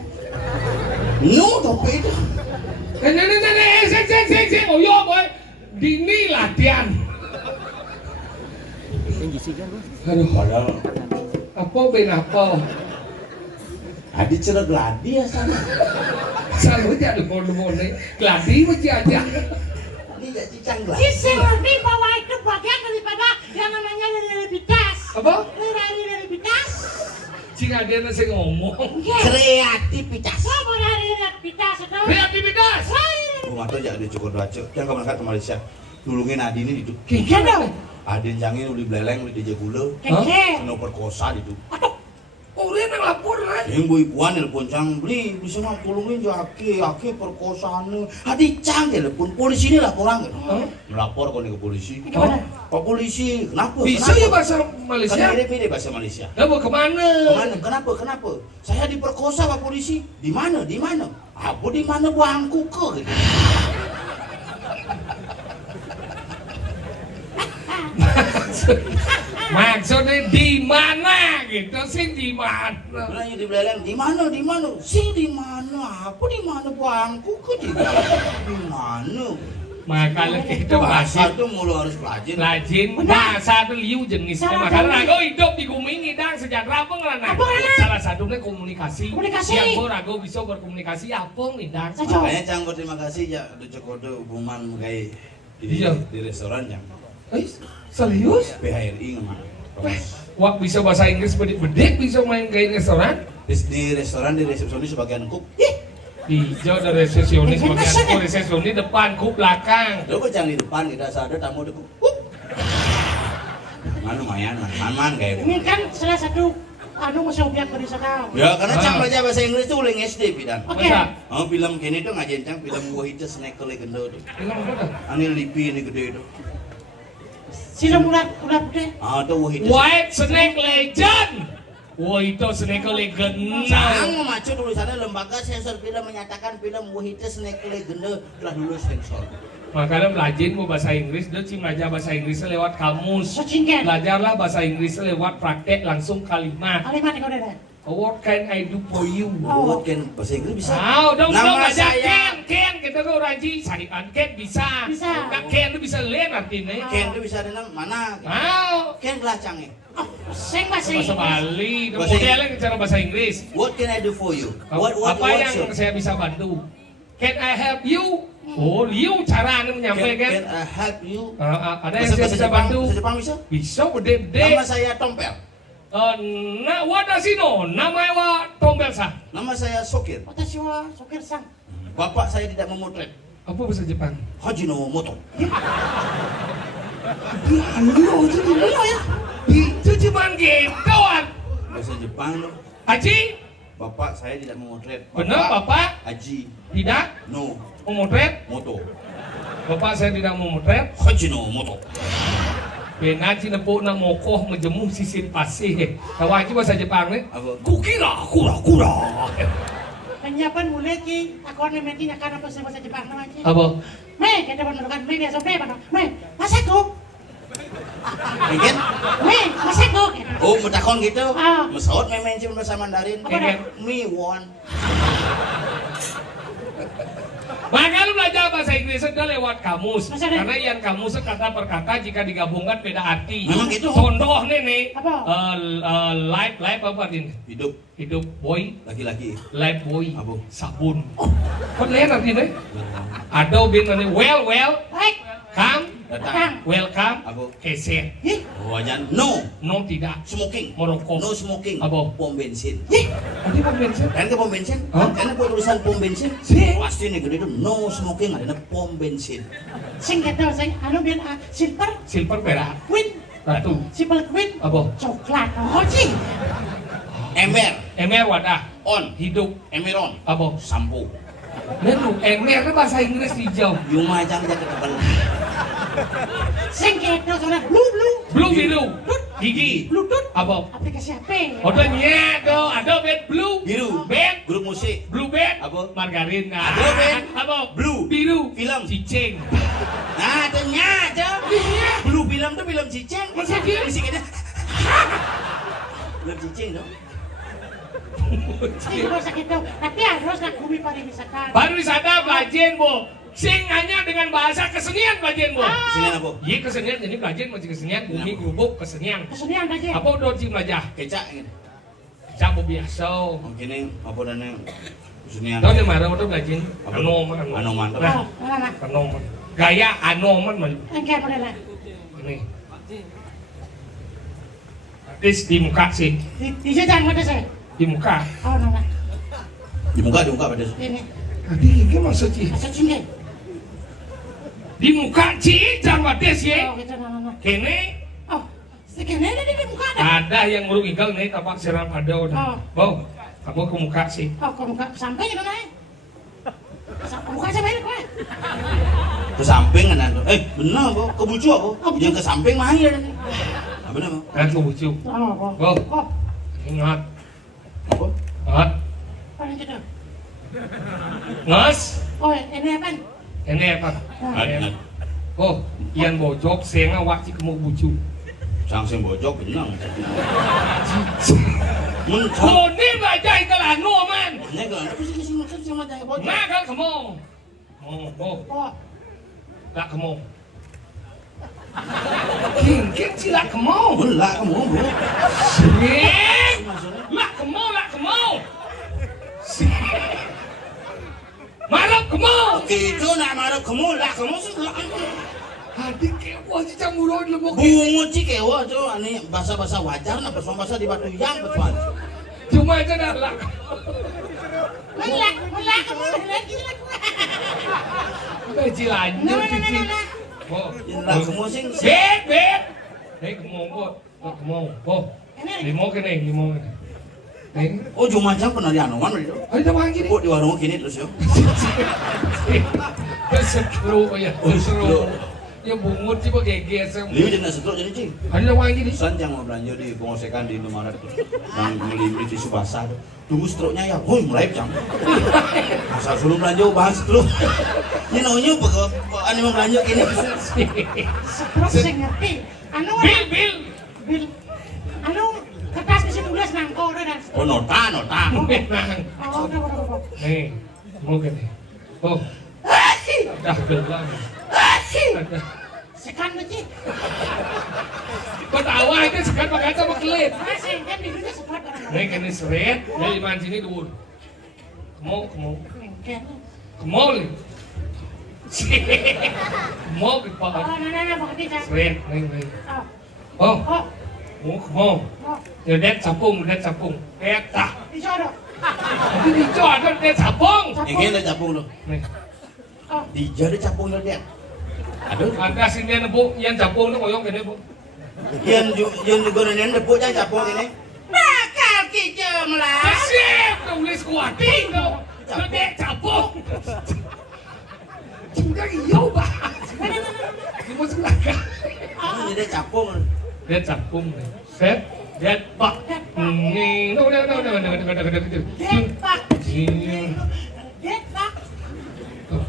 No, tapi itu Sing, oyo boy. Dini latihan. Aduh, padahal apa ben apa? adi cerah gladi ya sana. Selalu jadi mone-mone. Gladi mesti aja. Ini gak cicang gladi. Si Sironi bahwa itu bagian daripada yang namanya lilipitas. Apa? Lilipitas. Cing adena sing ngomong. Kreativitas. Apa dari lilipitas itu? Kreativitas. Rumah tuh jadi cukup baca. Yang kamu berangkat ke Malaysia. Dulungin Adi ini itu. Kiki dong. Adin jangin uli beleleng uli DJ gula. Kiki. Seno perkosa itu. Orang yang lapor kan? Yang bu ibuan telepon cang beli bisa mah tolongin aki perkosaan. Adi cang telepon polisi ini laporan kan? Melapor kau nih ke polisi. Kemana? Pak polisi, kenapa? Bisa ya bahasa Malaysia? Kan beda bahasa Malaysia. Lah mau kemana? Kenapa? Saya diperkosa Pak polisi. Di mana? Apa di mana bangku ke? Gitu. Maksudnya di mana gitu sih di mana? Bilangnya di beleleng di mana? Sih di mana? Apa di mana bangku ke? Di mana? Makanya kita bahasa bahasa itu mulu harus pelajin. rajin bahasa itu liu jenisnya. Makanya rago hidup di bumi ini dan sejahtera apa ngerana? Salah satunya komunikasi. Yang rago bisa berkomunikasi apa nih dan? Makanya cang berterima kasih ya udah kode hubungan kayak di restoran yang. Serius? PHRI nggak Wah bisa bahasa Inggris bedek bisa main kayak restoran? di restoran di resepsionis sebagian cook. Di jauh dari resepsionis bagian resepsionis depan ku belakang. Lo kok jangan di depan kita sadar tamu di cook. Mana lumayan man kayak. Ini kan salah satu masih objek dari sana. Ya karena cang belajar bahasa Inggris tuh uling SD pidan. Oke. Oh film kini tuh ngajarin cang film gua itu snack kali gendo tuh. Film apa? Ani lipi ini gede itu. Sila udah gede. Tuh wah itu. White Snake Legend. Wah itu Snake Legend. Sang memacu tulisannya lembaga sensor film menyatakan film Wahida Snake Legend telah lulus sensor. Makanya belajar mau bahasa Inggris, dia cuma belajar bahasa Inggrisnya lewat kamus. Secingkan. Belajarlah bahasa Inggrisnya lewat praktek langsung kalimat. Kalimat yang udah ada. What can I do for you? Buat kan bahasa Inggris bisa. Dong Nama belajar saya Ken kita tuh Raji, Sarian Ken bisa. Bisa. Nah, Ken itu bisa lihat artinya. Ken itu bisa dengan mana? Ken gelacangnya. Sing bahasa Bahasa Inggris. Bali, Bahasa modelnya cara bahasa Inggris. What can I do for you? Apa yang saya bisa bantu? Can I help you? Oh, you cara anda Can menyampaikan. I help you? Ada yang saya bisa bantu. Bahasa Jepang bisa? Bisa bede-bede. Nama saya Tompel. Wadashi no namae wa Tompel sa. Nama saya Sokir. Watashi wa sokir sang. Bapak saya tidak memotret. Apa bahasa Jepang? Hajinomoto. Dulu ya. Itu cuma gitu kawan. Bahasa Jepang loh. Haji, Bapak saya tidak memotret. benar Bapak Haji. tidak No. memotret? Moto. Bapak saya tidak memotret. Hajinomoto. Benaji nepuk na mokoh menjemuh sisin pasih. Tawaji bahasa Jepang nih. Apa? Kukira. Penyiapan mulai ki. Aku ane meti akan apa sih bahasa Jepang nama ki. Apa? Me, kita menemukan me biasa me mana. Me, masaku. Mungkin? Me, masaku. Oh, metakon gitu. Ah. Mesot memencim bahasa Mandarin. Apa dah? Me won. Maka lu belajar bahasa Inggris itu lewat kamus. Maksudnya? Karena yang kamus kata per kata jika digabungkan beda arti. Memang gitu? Contoh nih. Apa? Life apa artinya? Hidup boy. Laki-laki. Life boy. Apa? Sabun. Kok lihat artinya? Ada bin well. Baik. Come. Datang. Welcome. Apa? Keset. Ih, Oh, ajan. No. No tidak. Smoking. Merokok. No smoking. Apa? Pom bensin. Tadi pom bensin. Kan ke pom bensin? Hah? Karena buat tulisan pom bensin. Si. Pasti nih gede itu no smoking ada pom bensin. sing kita sing anu biar silver Silver perak. queen. Ratu. Silver queen. Apa? Coklat. Oh, sih. Emer wadah. On. Hidup. Emeron. Apa? Sampo. Lalu emer itu bahasa Inggris hijau. Yung macam jaga kebal. Sing kita soalnya blue. Blue biru. Gigi. Bluetooth. Apa? Aplikasi HP. Ada tuh, ada band blue. Biru. Band. Grup musik. Blue band. Apa? Margarin. Ada band. Apa? Blue. Biru. Film. Cicing. Nah, ternyata blue film tuh film cicing. Masa dia? Bisikannya. Film cicing dong. Ini juga sakit tuh. Tapi harus nak bumi pariwisata. Pariwisata belajen, Bu. Sing hanya dengan bahasa kesenian belajen, Bu. Kesenian apa? Iya kesenian, jadi belajen masih kesenian, bumi gubuk kesenian. Kesenian aja. Apa udah cing belajar? Kecak gitu. Campur biasa. Mungkin apa namanya? Kesenian. Tahu di mana udah belajar? Apa? Anoman. Anoman. Oh, mana? Anoman. Gaya anoman mah. Engke model. Ini. Artis di muka sih, Di jajan mana saya? di muka. Oh, nana. Di muka pada. Ini. Tadi ini maksud sih. Masuk sini. Di muka Ci, jangan batis ya. Oh, gitu nana. Kene Oh, sekene ada di muka ada. ada yang merugikan nih tapak siram ada udah. Wow, kamu ke muka sih. Oh, ke muka sampai gitu nana. Ke muka sampai ini kue. Ke samping kan tuh. Benar kok. Ke bucu apa? Oh, bucu. Yang ke samping mah ya. Benar kok. Kan ke bucu. Oh, Wow, oh. ingat, Apa? ingat, Apa yang gitu? ngas. Oh, ini apa? Ini apa? Ingat. Oh, ian bojok, senga wajib kamu bucu. Sangsing bojok benar. Mun Kone baca ikalah noman. Nya kan apa sih kesini maksud sama jaya bojok. Nah kan kamu. Oh, Oh, tak kamu. King sila kamu. Mun lah kamu, Bro. King, lah kamu. Malam kamu. Gitu nak marah kamu lah kamu sih. Adik kewa si camuron lebok. Bungut sih kewa tuh ini bahasa-bahasa wajar nah bahasa di batu yang betul. Cuma aja dah lah. mulai kamu lagi lagi. Beci lanjut kiki. Oh, Lah kamu sih. bet. Hei kamu kok, kamu. Oh, limo kene. Hei, Oh cuma jam pernah di Anoman itu. ada apa gini? Oh di warung gini terus yo. Seru ya, seru. Ya bungut sih pakai gesem. Liu jangan setruk jadi cing. Ada apa gini? San yang mau belanja di pengosekan di Indomaret tuh. Yang beli di Subasa. Tunggu setruknya ya. Woi mulai jam. Asal suruh belanja bahas setruk. Ini naunya ane mau belanja gini. Terus saya ngerti. Anu, Bil. anu kertas bisa tulis nangko udah dan. Oh nota. Nah, Oh, udah. nih, mungkin nih. Oh, dah belang. Ada. Sekan beci. Ketawa itu sekarang pakai sama kelit. Masih kan di dunia sepat orang. Nih kini seret, dari mana sini dulu. Kamu, Engke. nih. Kamu ke Oh, pak. nana bakti dah. Seret, nih. Oh, Oh, kamu. Ya capung. Eta. dijodoh. Nanti dicoba dia capung. Ini ada capung tuh. Nih, Oh, Di jadi capung dia. Aduh. ada sini nebu, yang capung tuh koyong gini bu. Yang juga nenek depu aja capung ini. bakal kijem lah. Kasih, tulis kuating tuh. Gede capung. Sudah iya bah. Ini mau silakan. Ini dia capung. Dia capung nih. Set, dia pak. Ini, udah. Depak. Depak.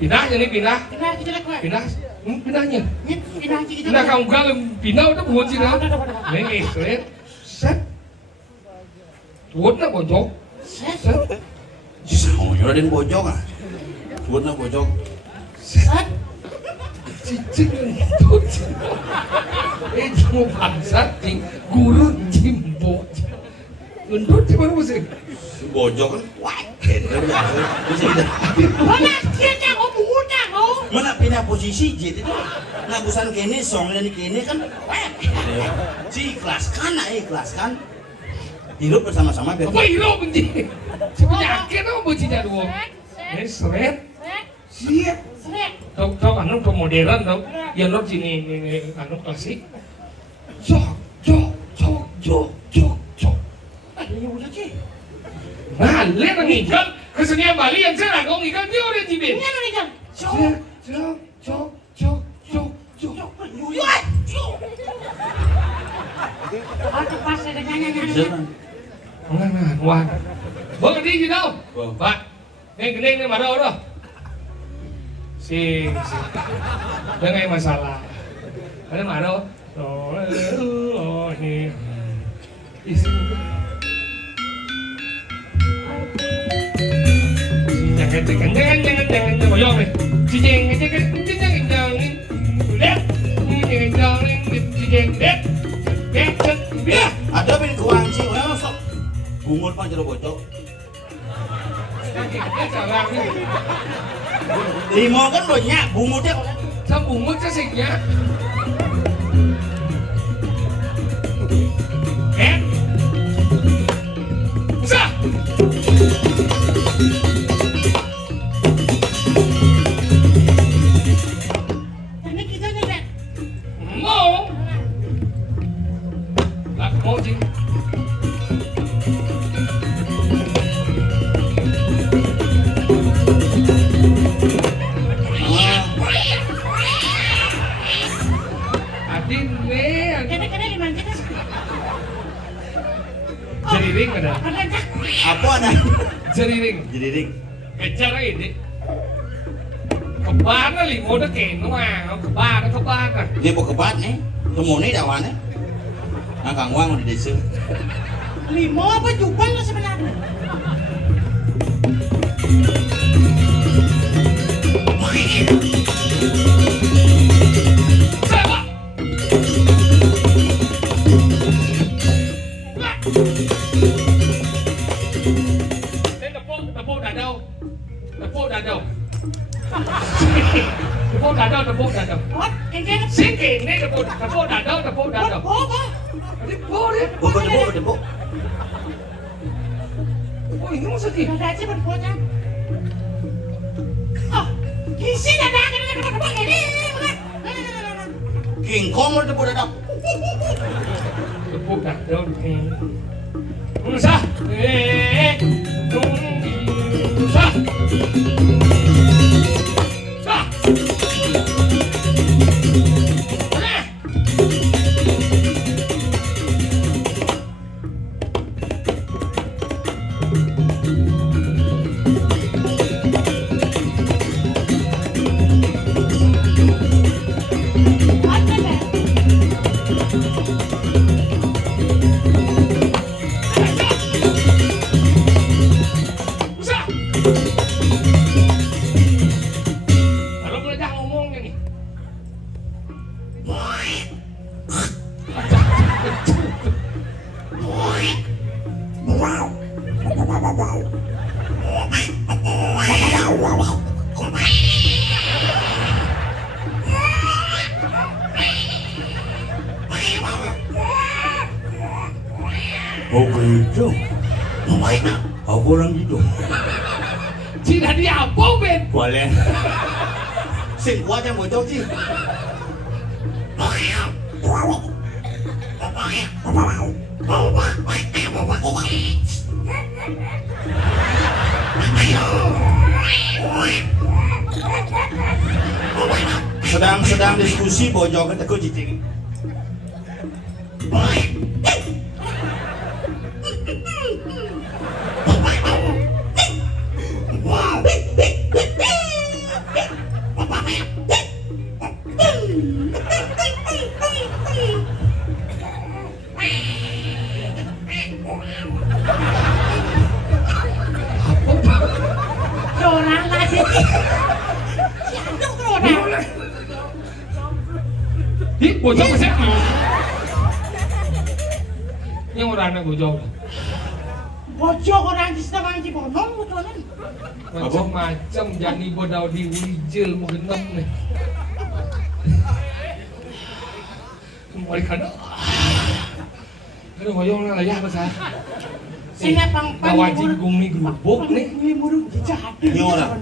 Pinahnya nih pindah. Pindah kita kue. Pinahnya. Pindah kita. Pindah kamu galim, pindah udah buat sih dah. Nih, set, set. Tuan nak bojok. Set. Oh, nyuruhin bojok ah. Buat na bojok. Set. Cicing itu. Itu bangsat cing, guru jimbo. Gendut di mana sih? Bojok kan. Wah, itu biasa. Bisa tidak. Mana kita kau muda kau. Mana pindah posisi jet itu. Nah busan kene song dan kene kan. Si ikhlaskan. Hidup bersama-sama biar. Apa hero benci? Penyakit apa bencinya dua? Ini seret, siap. Seret. Tahu anu tuh modern tahu? Yang lo sini anu klasik. Jok. Iya udah sih. Nah, lihat ngikat kesenian Bali yang cerah kau ngikat dia udah jibin. Ini anu nih kan. Jok. Yoi. Aku pas ada nyanyi. Wah. Bawa di sini tau. Wah. Pak. Ini marah udah. Si. Jangan masalah. Ada marah. Jangan boyong nih. Cijeng ada bin kurang sih, orang sok bungut pan jero bocok. Limo kan banyak bungutnya. Bungut sesiknya. Bisa. Ini kita nih, Dek. Mau. Lah mau sih. Adin nih. Kene-kene di mana kita? Jeriring ada. Ada Cak. Apa ada? Jeriring. Jeriring. Kejar ini. Keban là lì ngô nó kèn nó mà không keban à. Ini mau kebat nih, semua nih dawannya. Nah, Kang Wang di desa. Limo apa jubang lo sebenarnya? Siapa? Đây tepuk dah đâu? Tepuk dah đâu? Tepuk dah đâu? Tepuk dah đâu? What? Kene-kene. Sikit ni tepuk dah đâu? Tepuk dah đâu? Apa? Tepuk dia. Tepuk. Oh ini maksud dia. Ada aja berbuatnya. Oh, kisi ada kena ini. King Kong mau tepuk dadap. Tepuk dah đâu? Musa. Musa. Sah. Oh gitu. Apa orang gitu? Tidak diampun, Ben. Boleh. Sing kuat yang bocok sih. Sedang diskusi bojok ke tekuk cicing. Orang lagi. Si Anduk tuh orang. Hi, bocok masih. Yang orang nak bocok. Bocok orang di sedang ngaji bonong betulan. Macam-macam jani bodau di wijil menggenap nih. Mereka nak. Aduh, boyong lah ya pasal. Sini pang wajib gumi gerubuk nih. Ini murung jahat. Ini orang.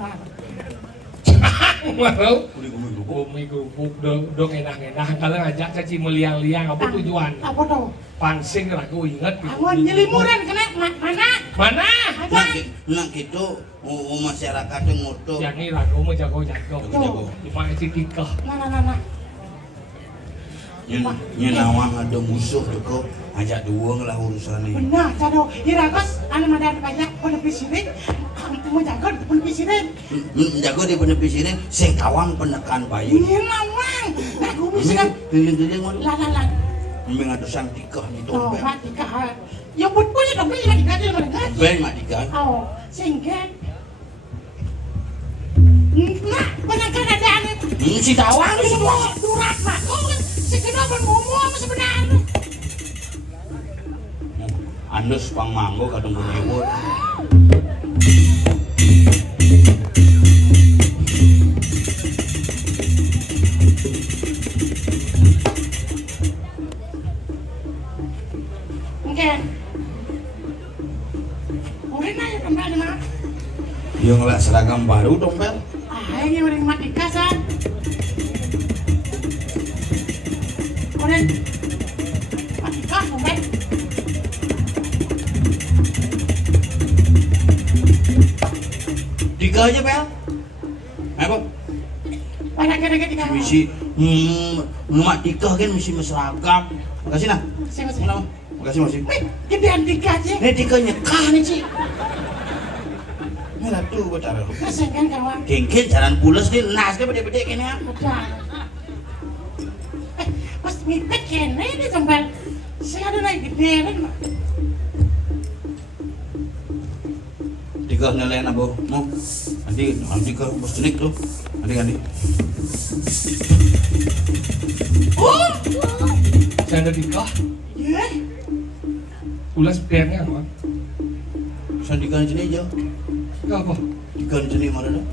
Mau? Gumi gerubuk. Gumi gerubuk dong enak-enak. Kalau ngajak caci meliang-liang apa tujuan? Apa tuh? Pansing lah aku inget. Awan nyelimuran kena mana? Mana? Nak gitu, masyarakat yang ngutuk. Yang ini ragu mau jago-jago. Jago. Cuma si tikah. Nah. Nyenawang ada musuh tuh kok. Ajak duang lah urusan ini. Benar, cado. Iragos, ane madar banyak penepi sirin. Mau jago penepi sirin. Jago di penepi sini, sing kawang penekan bayu. Ini nawang. Aku Isikan keliling-keliling mau la. memang ada sang tikah di Oh, tompel. matika. Yang buat punya dong, ini matika dia mana ngaji. Tompel mak tikah. Oh, singkat. Nah, menangkan ada aneh. Si tawang Aku semua durat mak. Oh, si kenapa ngomong apa sebenarnya? Andus pang manggo kadang bunyiwut. Mungkin. Udah nanya kembali mak. Dia ngeliat seragam baru tompel. Ah, ini udah matika san. Udah. Matika, udah. Tiga aja pel. Apa? Banyak kira-kira tiga. Misi mak tikah kan misi seragam. Makasih nah. Masih. Kenapa? Makasih masih. Wih, gedean tiga aja. Ini tiga nyekah nih sih. Ini tuh gue taruh. Kasian kan kawan. Kengkel jalan pulas nih nas dia bede-bede kene. Udah. Pas mipet kene ini tempat. Saya ada naik gede kan. Tiga nilai apa? Mau? Nanti ke bos jenik tuh. Nanti. Oh, Saya ada nikah. iya. Ulas pernya apa? Saya tiga jenik aja. Enggak apa? Tiga jenik mana dah?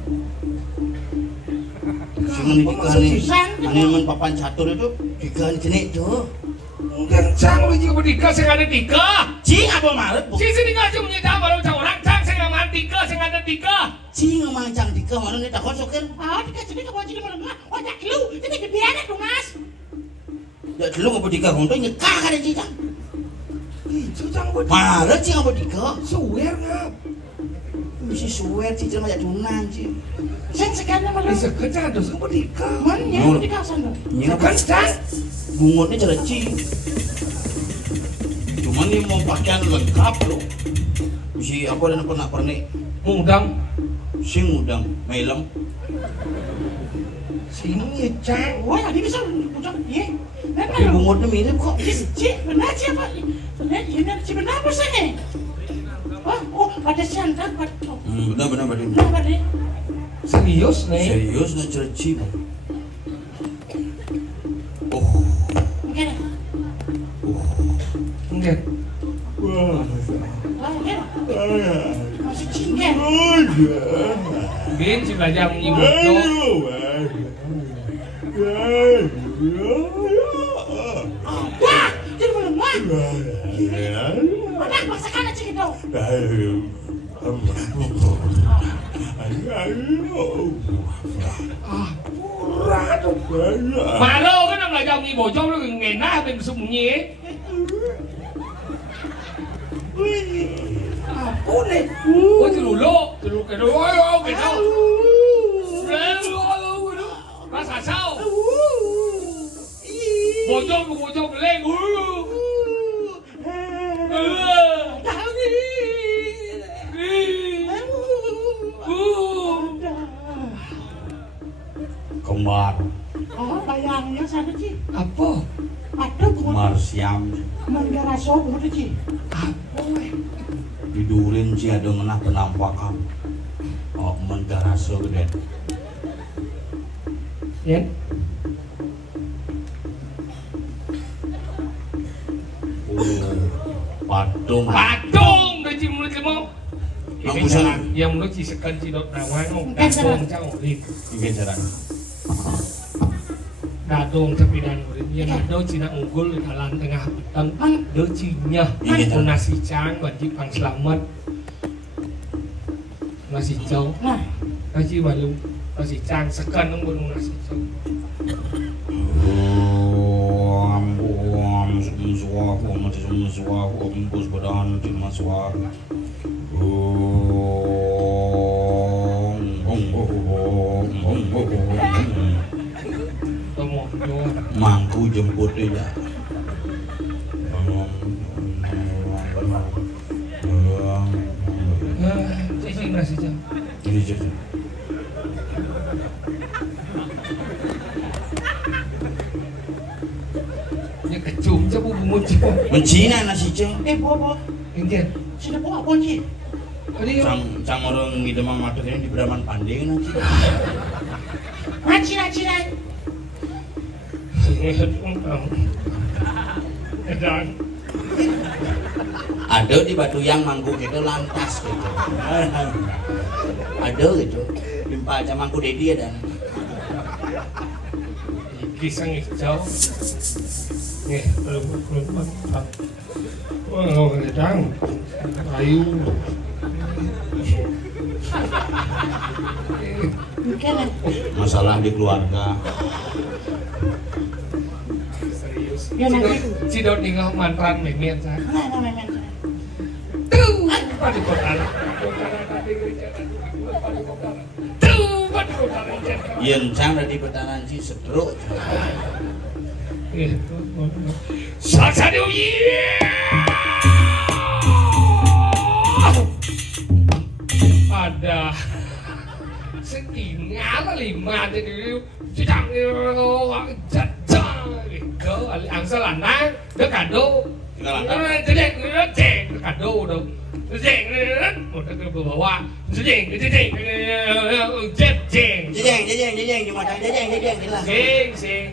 Singan tiga nih. Ini men papan catur itu tiga jenik tuh. Cang lu juga bernikah, saya ada tiga. Cing apa maret? Sisi tinggal cuma nyata baru cang orang cang saya nggak mau tiga, saya nggak ada tiga. Cing mancang tiga mana nih takut sokin? Ah, dikasih dia kebawa jadi mana? Oh, tak lu, ini gedean tuh mas. Ya dulu ngapa tiga untuk nyekah kan cing. Itu cang buat Maret cing apa tiga? suwer ngap. Misi suwer cing cuma ya tunan cing. Sen sekarang malu. Bisa kerja ada sama bernikah. Mana yang di kawasan tuh? Nyapa? Kan cang. Bungutnya celeci. Cuman ini mau pakaian lengkap loh. Si apa dan pernah pernik Mudang. sing udang melem. Sini ya cang. Wah, tadi bisa ucap iya. Tapi bungutnya mirip kok. Cik, benar siapa? Benar, ini si benar apa sih? Oh, ada siantar, oh, Benar benar, benar. benar. Serius nih. Serius na celeci. Oh. Mungkin, Enggak. mungkin. Masih cinggan. Bin si belajar menyibuk. Wah, jadi belum wah. Mana masakan aja gitu. Malo kan ang belajar menyibuk. Coba lu ngenah ben sembunyi. Aku nih. Oh celulu ke dulu. Oh gitu. Rasa sao. Bojong leng. Tahu nih. Kembar. Oh, bayangnya sana sih. Apa? Ada Kembar siam. Manggara sob, ada sih. Apa? Tidurin sih ada menah penampakan. Oh, mendarasa gede. Ya. Oh, patung. Patung dari ci mulut mau. Mampusan. Yang mulut ci sekan ci dot nawan mau patung cang urip. Ini jalan. Dadong tapi dan urip ya nado cina unggul di dalam tengah petang. Do cinya nasi cang wajib pang selamat. Nasi cau. Nah, Nasi balu. Nasi cang sekan nunggu nasi cau. Tomo Mangku jemput dia. Sisi nasi cang. Ini jadi. Mencina nasi ceng. Bobo. Injen. Sini po apa sih? Tadi Cang orang ngidemang materinya di Braman Pandeng nanti. Cina. Edan. Ada di Batu Yang manggung itu lantas gitu. Ada gitu. Limpa aja mangku Dedi ada. Kisang hijau. Belum. Oh, Edan. Ayu. Mungkin Masalah di keluarga. Serius. Ya, nanti. Cidot tinggal mantan memen saya. Nah, memang. Tuh, pada kota. Tuh, pada kota. Yang cang di petaran si sedro. Salsa Dewi. Ada setinggal 5 jadi sedang jajang itu angsal anak dia kado jadi kado dong jadi udah bawa jadi Jeng cuma jeng jelas. sing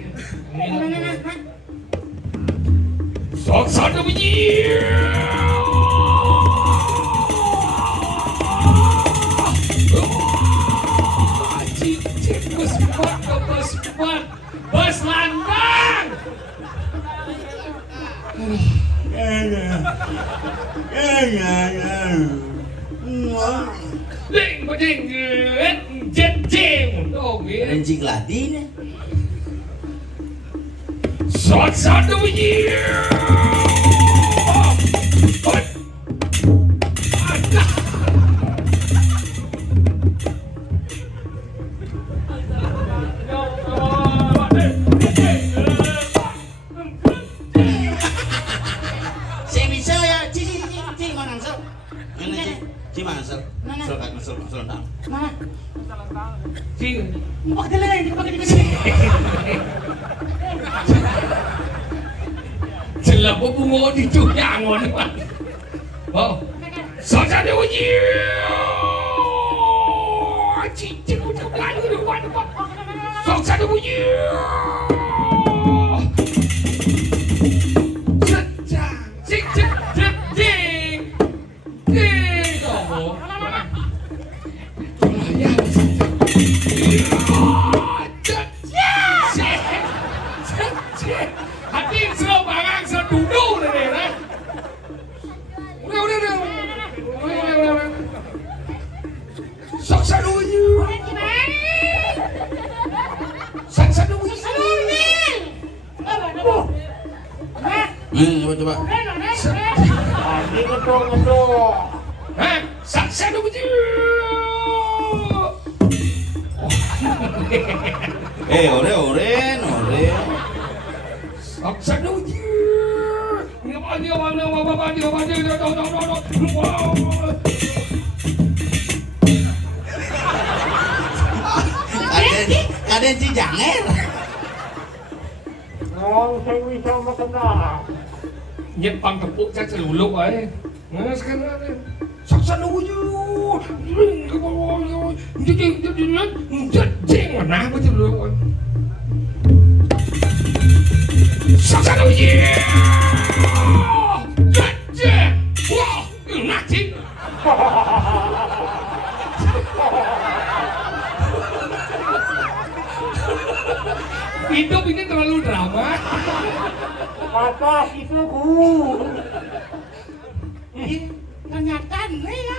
Nah. sok satu biji bus landang. Jeng, oh gitu. Rencing Ladin. Satu biji. Saya bisa ya, cing mana sel? Cing mana sel? Sel tang. Mana? Cing. Mau pakai lele, pakai di sini. Jelas apa bunga dicuyangon. Oh. Saja dia uji. Cicing udah lalu di depan. Sok satu uji. Sejak cing. Kamu. Ya. Hati sudah barang sudah duduk deh lah. Udah. Saksa dulu. Saksa dulu. Coba. Hah? Saksa dulu. Ore. Saksa dulu. Kaden si janger. Nyepang tepuk saya celuluk aja. Nah sekarang saksa dulu. Jeng mana apa celuluk? Saksa dulu. Wah, nanti. Hidup ini terlalu drama. Apa itu ternyata nih ya.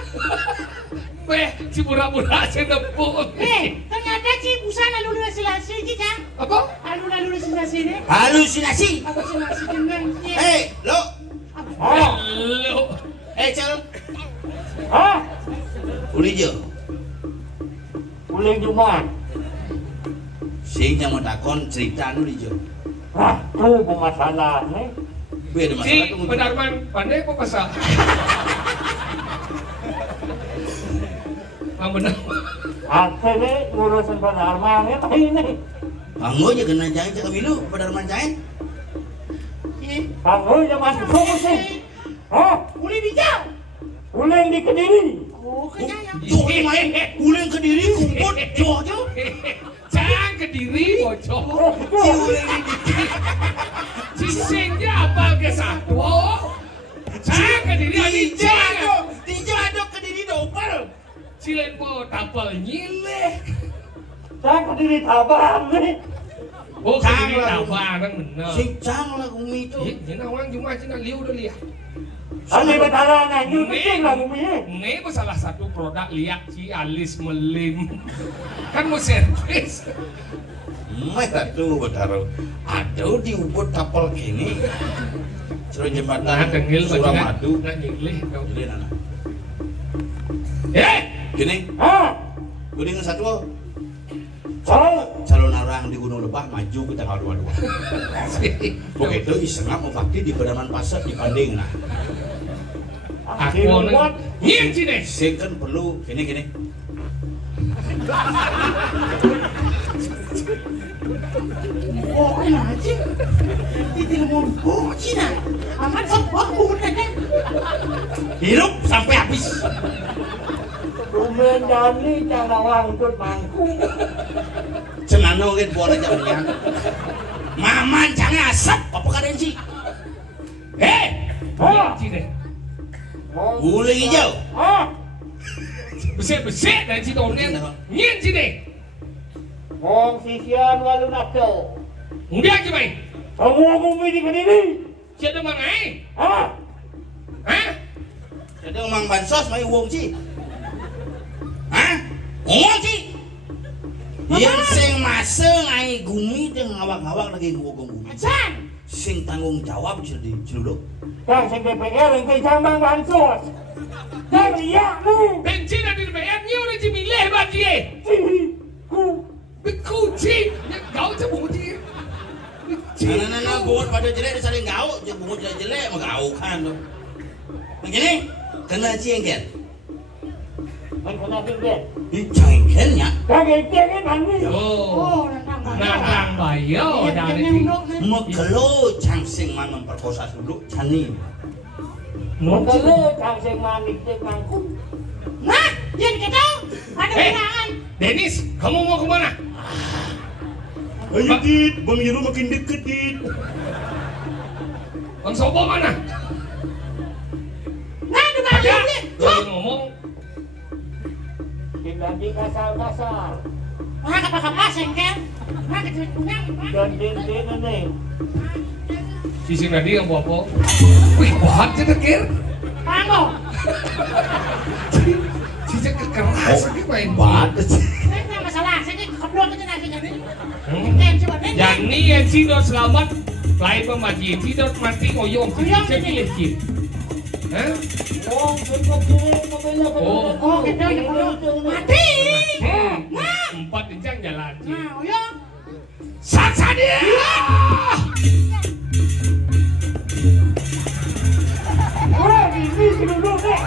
Si pura-pura saya nepuk. Ternyata si busana halusinasi kita. Apa? Halusinasi ini. Halusinasi. Halusinasi dengan dia. Lo. Halo. Cel. Hah? Uli jo. Boleh Jumat. Sing yang mau takon cerita nu di jo. Hah, tuh masalah nih. Beda Si masalah tuh. Pedarman pandai apa pasal? Benar. Apa nih urusan Pedarman ini? Kamu aja kena jangan cakap milu pada mancain. Ya sih? Panggul yang masuk fokus sih. Hah? Uli hijau. Uling di Kediri. Oh, kayaknya. Jok main guling ke diri kumpul jok jok. Jangan Kediri bocor. Si guling di diri. Cisingnya apa ke satu? Jangan Kediri ani jangan. Tinjau ada ke diri double. Cilen po tapal nyile. Saya Kediri Tabang nih. Oh Kediri tabaran bener. Sing cang lah gumi itu. Iya, jadi orang cuma cina liu udah lihat. Ani betarangan itu penting lah bumi. Ini salah satu produk liak si alis melim. Kan mau servis. Mereka tuh bertaruh. Aduh di ubud kapal gini. Suruh Nah, jembatan dengil Suramadu. Nah, nyilih kau. Jadi anak. Eh, Gini, Hah? guling satu. Kalau Calon orang di Gunung Lebah maju ke tanggal 22. Begitu isengap membakti di Pedaman Pasar di Panding. Nah, aku neng. Nyim sini. sing kan perlu gini. Oh, ini aja. Titil mau bocin ah. Aman sok bukan kan? Hidup sampai habis. Rumen jani cara wangkut mangku. Cenano kan boleh jadian. Maman jangan asap apa kalian sih? Nyim sini. Guling hijau. Hah? Besar dari situ nen. Nyim sini. Wong sisian walu nakdo. Udah gimana? Semua bumi di Kediri. Siapa mana? Hah? Hah? Jadi ngomong bansos mai uang sih. Hah? Uang sih. Yang sing maseng ai gumi teh ngawak-ngawak lagi ngogong gumi. Acan. Sing tanggung jawab jadi celuduk. Yang sing DPR yang ke Jambang Bansos. Yang iya nih. Bensin ada di BM nya udah cimilih bagi. Ku. Kucing, kau cebung kucing. Nah, bungut pada jelek saling gauk, bungut jelek mah gauk kan tuh. Begini, kena cengkel. Kan kena tinggal. Ini cengkelnya Kagak pengen nanti. Oh, nandang bayo dari sini. megelo cangsing man memperkosa dulu cani. Mengkele kang sing manik sing mangku. Nah, yang kita ada undangan. Dennis, kamu mau kemana? Ayo dit, Bang Yero makin deket dit. Bang Sobo mana? Nah, di bawah Ada. ini. Jangan ngomong. Diganti kasar-kasar. Nah, kapal-kapal sengkel. Nah, kecil undangan. Dan din ini. Sisi Nadi yang apa? Wih, kuat cedekir. Panggo. Sisi kekeras lagi main Bates. Saya nggak masalah. Saya keblok aja nanti jadi. Nen, coba nen. Jani yang Cidot selamat. Lain pemaji Cidot mati ngoyong. Ngoyong, Saya pilih Cid. Hah? Wong sing kecil mobilnya Oh. Oh, gitu ya belum. Mati. Nah, 4 jenjang jalan Cid. nah, oh ya. Saksa dia! Wah, ini dulu deh.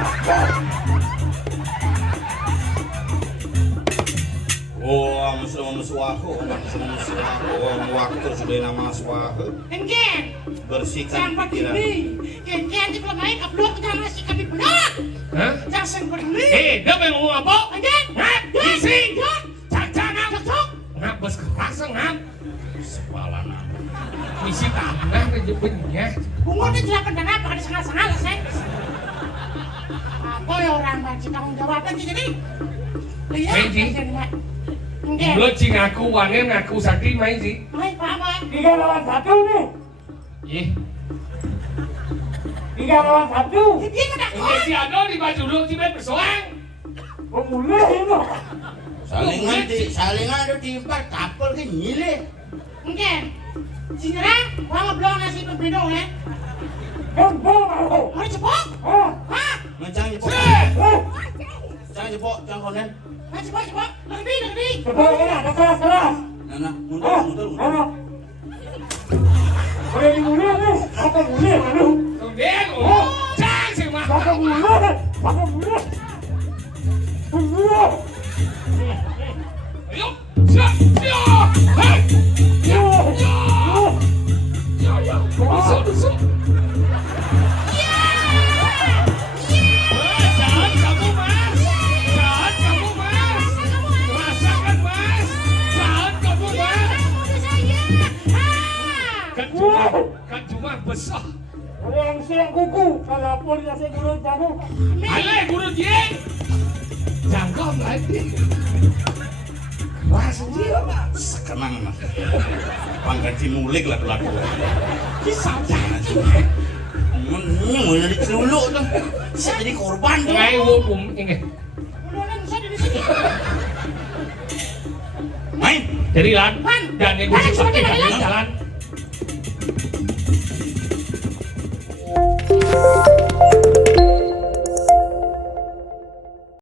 Oh, musuh-musuhaku, waktu sudah nama suahu Engken. bersihkan Sampai pikiran. ini. Engken di belum naik keblok jangan ngasih kami benar. Hah? Jangan seng peduli. Dia pengen ngomong apa? Engken. Hah? Isi! Ya. Cak-cak ngap! Cocok. Ngap bes keras ngap! Sepalana. Misi tanah rejepenya. Bungonya jelapan dan apa ada sengal-sengal saya. Apa ya orang banci tanggung jawaban sih jadi. Iya. Benci. Engken. Lo cing ngaku wanen ngaku sakti main sih. Hai, Pak Abang. 3 lawan 1 nih. Ih, 3 lawan 1. Dia udah ini si Ado di baju lu si Ben bersoang. Pemulih itu. Salingan ada timpa kapal ke nyile. Engken. Si nyerang, wah ngeblong nasi pembedo ya. Gembong aku. Mau cepok? Hah? Hah? Mencang jepok. Hah? Cang jepok, cang konen. Mau cepok? Lebih. Coba ini ada keras-keras. Nana, Hah? mundur. Mana? Udah dimulai nih. Apa mulai? Aduh. Kemudian, oh, cang sih mah. Apa mulai? Apa mulai? Mulai. Ayo, siap, siap, hei, ya, ya, ya, ya, masuk, masuk. dapurnya si guru jago. Ale guru jeng. Jangkau lagi. Keras dia. Sekenang mah. Pangkat cimulik lah pelaku. Bisa jadi. Ini mau jadi celulu tuh. Bisa jadi korban tuh. Ngai hukum ini. Udah bisa di sini. Main. Jadi lan, dan yang gue suka jalan.